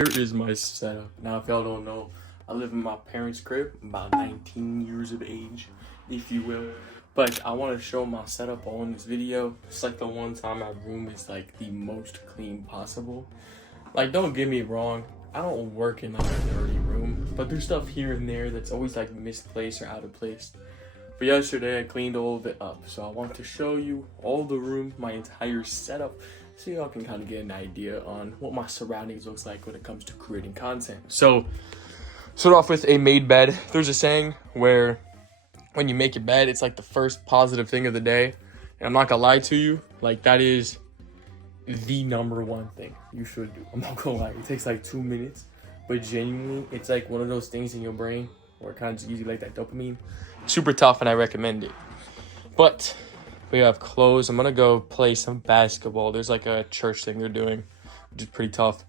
Here is my setup. Now, if y'all don't know, I live in my parents' crib, about 19 years of age, if you will. But I want to show my setup on this video. It's like the one time my room is like the most clean possible. Like, don't get me wrong, I don't work in like a dirty room, but there's stuff here and there that's always like misplaced or out of place. But yesterday I cleaned all of it up, so I want to show you all the room, my entire setup, so y'all can kind of get an idea on what my surroundings looks like when it comes to creating content. So, start off with a made bed. There's a saying where when you make your bed, it's like the first positive thing of the day. And I'm not gonna lie to you, like that is the number one thing you should do. I'm not gonna lie, it takes like 2 minutes, but genuinely, it's like one of those things in your brain where it kind of just gives you like that dopamine. Super tough, and I recommend it. But we have clothes. I'm gonna go play some basketball. There's like a church thing they're doing, which is pretty tough.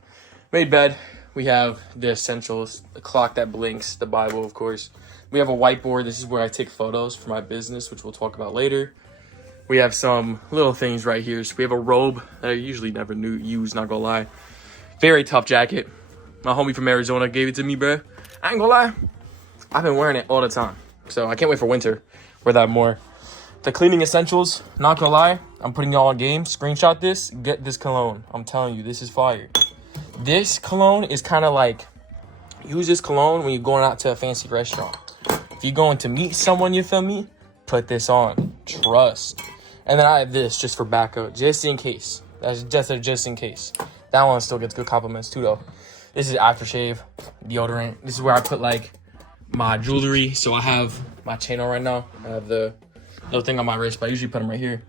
Made bed. We have the essentials, the clock that blinks, the Bible, of course. We have a whiteboard. This is where I take photos for my business, which we'll talk about later. We have some little things right here. So we have a robe that I usually never use, not gonna lie. Very tough jacket. My homie from Arizona gave it to me, bro. I ain't gonna lie, I've been wearing it all the time. So I can't wait for winter. Wear that more. The cleaning essentials, not gonna lie, I'm putting y'all on game. Screenshot this, get this cologne. I'm telling you, this is fire. This cologne is kind of like, use this cologne when you're going out to a fancy restaurant. If you're going to meet someone, you feel me? Put this on, trust. And then I have this just for backup, just in case. That's just in case. That one still gets good compliments too though. This is aftershave, deodorant. This is where I put like my jewelry. So I have my chain on right now. I have the little thing on my wrist, but I usually put them right here.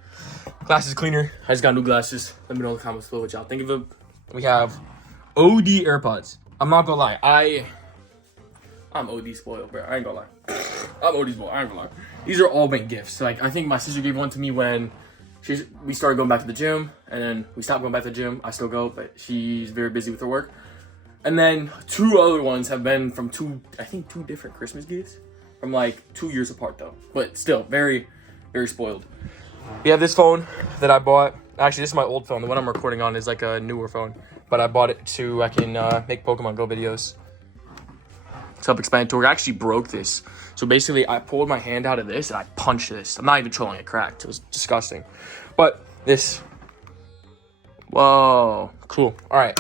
Glasses cleaner. I just got new glasses. Let me know in the comments below what y'all think of them. We have OD AirPods. I'm not gonna lie, I'm OD spoiled, bro. I ain't gonna lie. I'm OD spoiled. I ain't gonna lie. These are all been gifts. Like, I think my sister gave one to me when we started going back to the gym, and then we stopped going back to the gym. I still go, but she's very busy with her work. And then 2 other ones have been from two different Christmas gifts from like 2 years apart though. But still, very, very spoiled. We have this phone that I bought. Actually, this is my old phone. The one I'm recording on is like a newer phone, but I bought it I can make Pokemon Go videos. Self-explanatory. I actually broke this. So basically, I pulled my hand out of this and I punched this. I'm not even trolling, it cracked. It was disgusting. But this, whoa, cool. All right.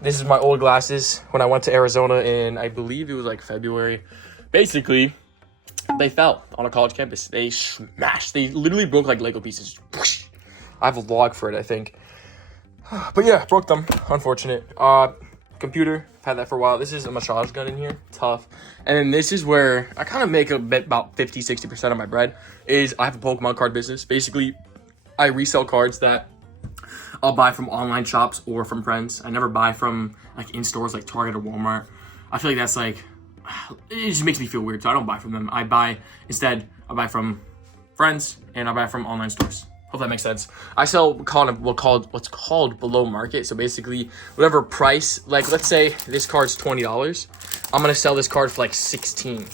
This is my old glasses when I went to Arizona in, I believe it was like February. Basically, they fell on a college campus. They smashed. They literally broke like Lego pieces. I have a vlog for it, I think. But yeah, broke them. Unfortunate. Computer, I've had that for a while. This is a massage gun in here. Tough. And then this is where I kind of make about 50-60% of my bread. Is I have a Pokemon card business. Basically, I resell cards that I'll buy from online shops or from friends. I never buy from like in stores like Target or Walmart. I feel like that's like, it just makes me feel weird, so I don't buy from them. I buy from friends, and I buy from online stores. Hope that makes sense. I sell what's called below market. So basically, whatever price, like let's say this card's $20, I'm gonna sell this card for like 16.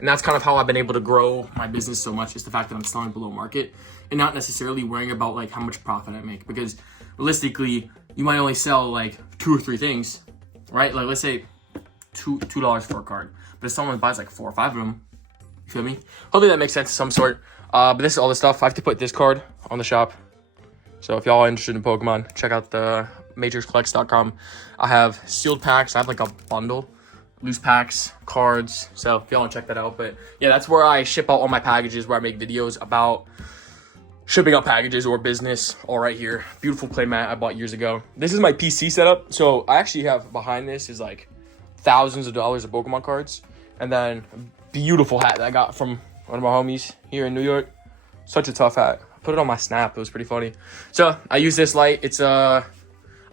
And that's kind of how I've been able to grow my business so much, is the fact that I'm selling below market and not necessarily worrying about like how much profit I make. Because realistically, you might only sell like 2 or 3 things, right? Like let's say $2 for a card. But if someone buys like 4 or 5 of them, you feel me? Hopefully that makes sense of some sort. But this is all the stuff. I have to put this card on the shop. So if y'all are interested in Pokemon, check out the matrixcollects.com. I have sealed packs. I have like a bundle, loose packs, cards. So if y'all want to check that out. But yeah, that's where I ship out all my packages, where I make videos about shipping out packages or business. All right here. Beautiful playmat I bought years ago. This is my PC setup. So I actually have behind this is like thousands of dollars of Pokemon cards. And then a beautiful hat that I got from one of my homies here in New York. Such a tough hat. I put it on my Snap. It was pretty funny. So I use this light. It's I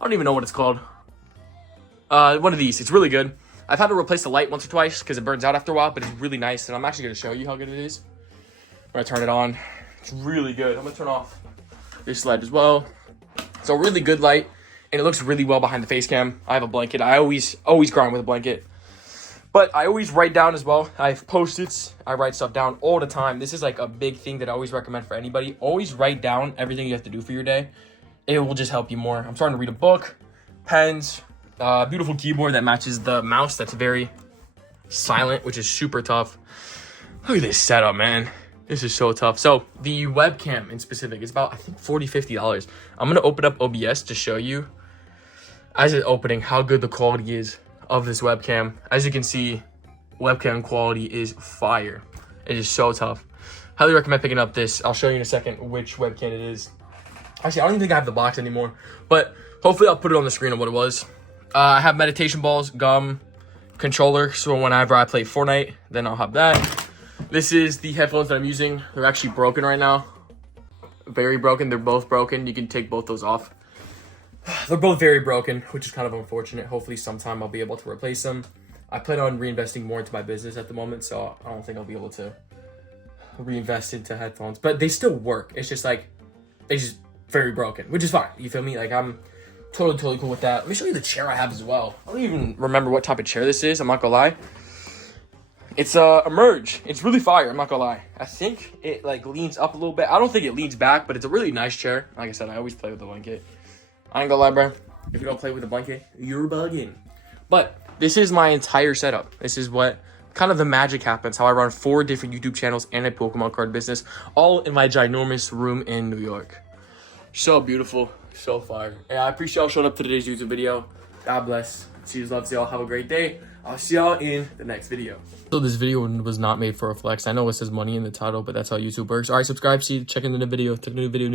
don't even know what it's called. One of these. It's really good. I've had to replace the light once or twice because it burns out after a while, but it's really nice. And I'm actually going to show you how good it is when I turn it on. It's really good. I'm going to turn off this light as well. It's a really good light, and it looks really well behind the face cam. I have a blanket. I always grind with a blanket. But I always write down as well. I have Post-its. I write stuff down all the time. This is like a big thing that I always recommend for anybody. Always write down everything you have to do for your day. It will just help you more. I'm starting to read a book, pens, Beautiful keyboard that matches the mouse. That's very silent, which is super tough. Look at this setup, man. This is so tough. So the webcam in specific is about, I think, $40-50. I'm gonna open up OBS to show you, as it's opening, how good the quality is of this webcam. As you can see, webcam quality is fire. It is so tough. Highly recommend picking up this. I'll show you in a second which webcam it is. Actually, I don't even think I have the box anymore, but hopefully I'll put it on the screen of what it was. I have meditation balls, gum, controller, so whenever I play Fortnite, then I'll have that. This is the headphones that I'm using. They're actually broken right now. Very broken. They're both broken. You can take both those off. They're both very broken, which is kind of unfortunate. Hopefully sometime I'll be able to replace them. I plan on reinvesting more into my business at the moment, so I don't think I'll be able to reinvest into headphones. But they still work. It's just like, it's just very broken, which is fine. You feel me? Like, I'm totally cool with that. Let me show you the chair I have as well. I don't even remember what type of chair this is. I'm not gonna lie. It's a Merge. It's really fire. I'm not gonna lie. I think it like leans up a little bit. I don't think it leans back, but it's a really nice chair. Like I said, I always play with the blanket. I ain't gonna lie, bro. If you don't play with the blanket, you're bugging. But this is my entire setup. This is what kind of the magic happens. How I run 4 different YouTube channels and a Pokemon card business, all in my ginormous room in New York. So beautiful, so fire. And I appreciate y'all showing up to today's YouTube video. God bless. Cheers, love to y'all. Have a great day. I'll see y'all in the next video. So this video was not made for a flex. I know it says money in the title, but that's how YouTube works. All right, subscribe, check in the video. New video.